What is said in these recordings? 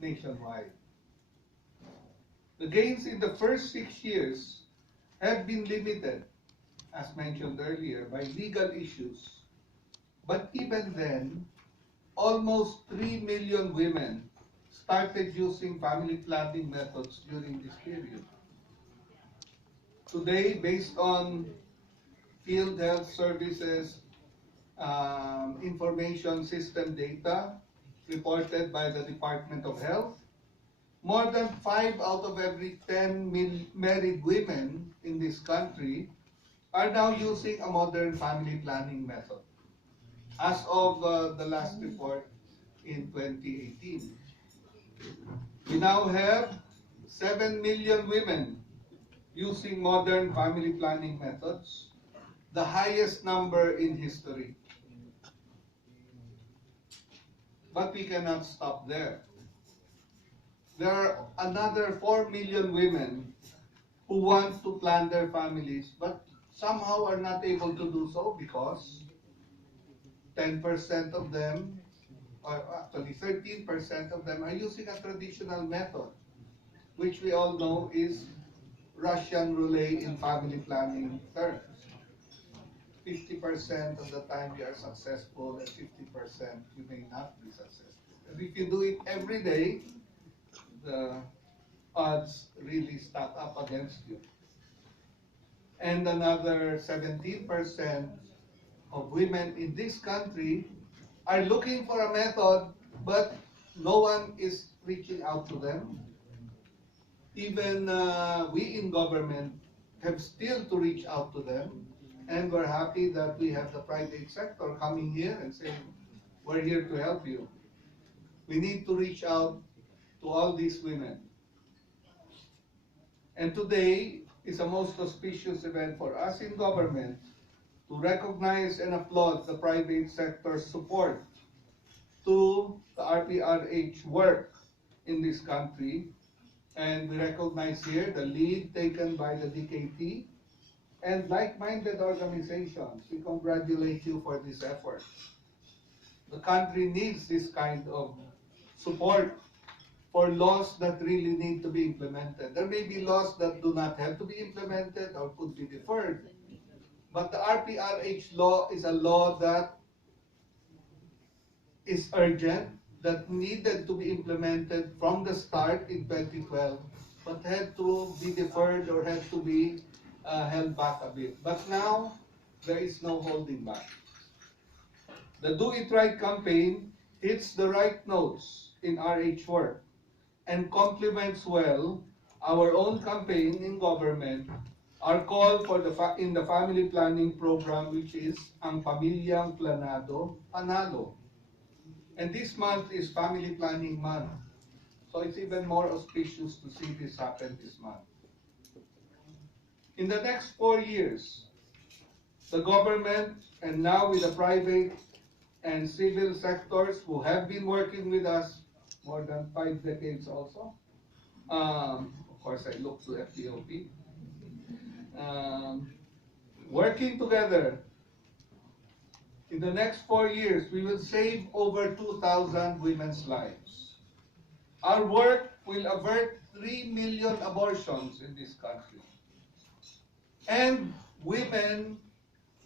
nationwide. The gains in the first 6 years have been limited, as mentioned earlier, by legal issues. But even then, almost 3 million women started using family planning methods during this period. Today, based on field health services information system data reported by the Department of Health, more than 5 out of every 10 married women in this country are now using a modern family planning method, as of the last report in 2018. We now have 7 million women using modern family planning methods, the highest number in history. But we cannot stop there. There are another 4 million women who want to plan their families, but somehow are not able to do so because 10% of them, or actually 13% of them, are using a traditional method, which we all know is Russian roulette in family planning terms. 50% of the time you are successful, and 50% you may not be successful. And if you do it every day, the odds really stack up against you. And another 17% of women in this country are looking for a method, but no one is reaching out to them. Even we in government have still to reach out to them. And we're happy that we have the private sector coming here and saying, we're here to help you. We need to reach out to all these women. And today is a most auspicious event for us in government to recognize and applaud the private sector's support to the RPRH work in this country. And we recognize here the lead taken by the DKT and like-minded organizations. We congratulate you for this effort. The country needs this kind of support for laws that really need to be implemented. There may be laws that do not have to be implemented or could be deferred. But the RPRH law is a law that is urgent, that needed to be implemented from the start in 2012, but had to be deferred or had to be held back a bit. But now, there is no holding back. The Do It Right campaign hits the right notes in RH work and complements well our own campaign in government, our call for in the family planning program, which is Ang Pamilyang Planado, Panalo. And this month is Family Planning Month. So it's even more auspicious to see this happen this month. In the next 4 years, the government, and now with the private and civil sectors who have been working with us more than 5 decades also. Of course, I look to FPOP. Working together, in the next 4 years, we will save over 2,000 women's lives. Our work will avert 3 million abortions in this country. And women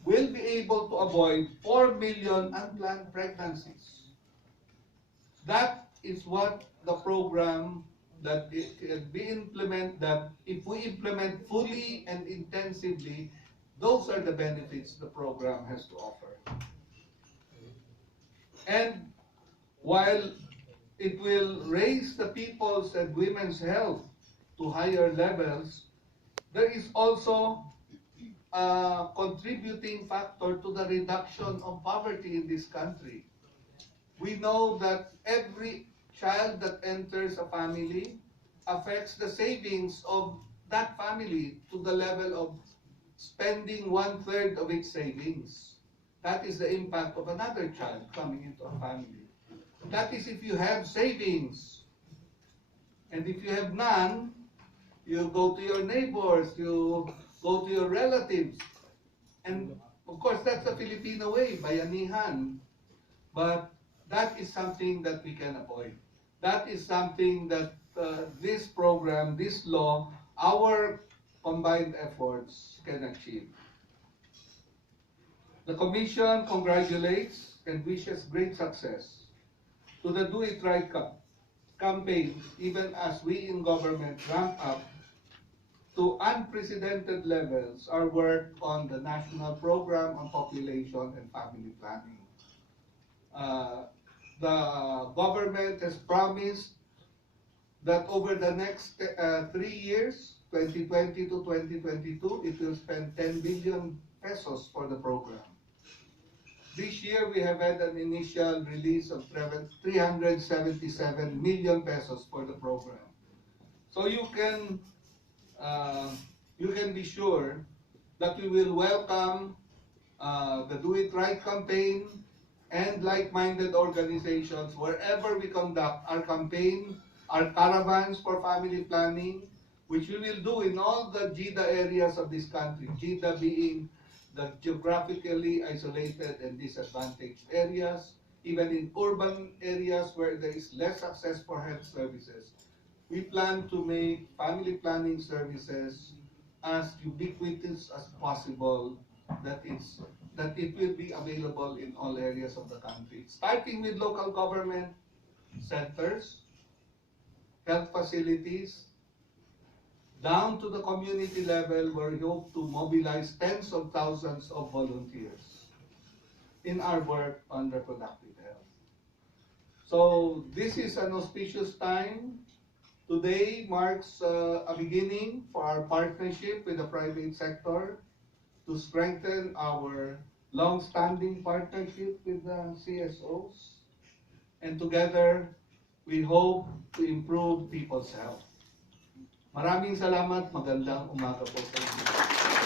will be able to avoid 4 million unplanned pregnancies. That is what the program that can be implemented, that if we implement fully and intensively, those are the benefits the program has to offer. And while it will raise the people's and women's health to higher levels, there is also a contributing factor to the reduction of poverty in this country. We know that every child that enters a family affects the savings of that family to the level of spending 1/3 of its savings. That is the impact of another child coming into a family. That is if you have savings. And if you have none, you go to your neighbors, you go to your relatives. And of course, that's the Filipino way, bayanihan. But that is something that we can avoid. that is something that this program, this law, our combined efforts can achieve. The Commission congratulates and wishes great success to the Do It Right campaign, even as we in government ramp up to unprecedented levels our work on the National Program on Population and Family Planning. The government has promised that over the next 3 years, 2020 to 2022, it will spend 10 billion pesos for the program. This year, we have had an initial release of 377 million pesos for the program. So you can be sure that we will welcome the Do It Right campaign and like-minded organizations wherever we conduct our campaign, our caravans for family planning, which we will do in all the GIDA areas of this country, GIDA being the geographically isolated and disadvantaged areas, even in urban areas where there is less access for health services. We plan to make family planning services as ubiquitous as possible, that it will be available in all areas of the country, starting with local government centers, health facilities, down to the community level, where we hope to mobilize tens of thousands of volunteers in our work on reproductive health. So this is an auspicious time. Today marks a beginning for our partnership with the private sector to strengthen our long-standing partnership with the CSOs. And together, we hope to improve people's health. Maraming salamat. Magandang umaga po sa inyo.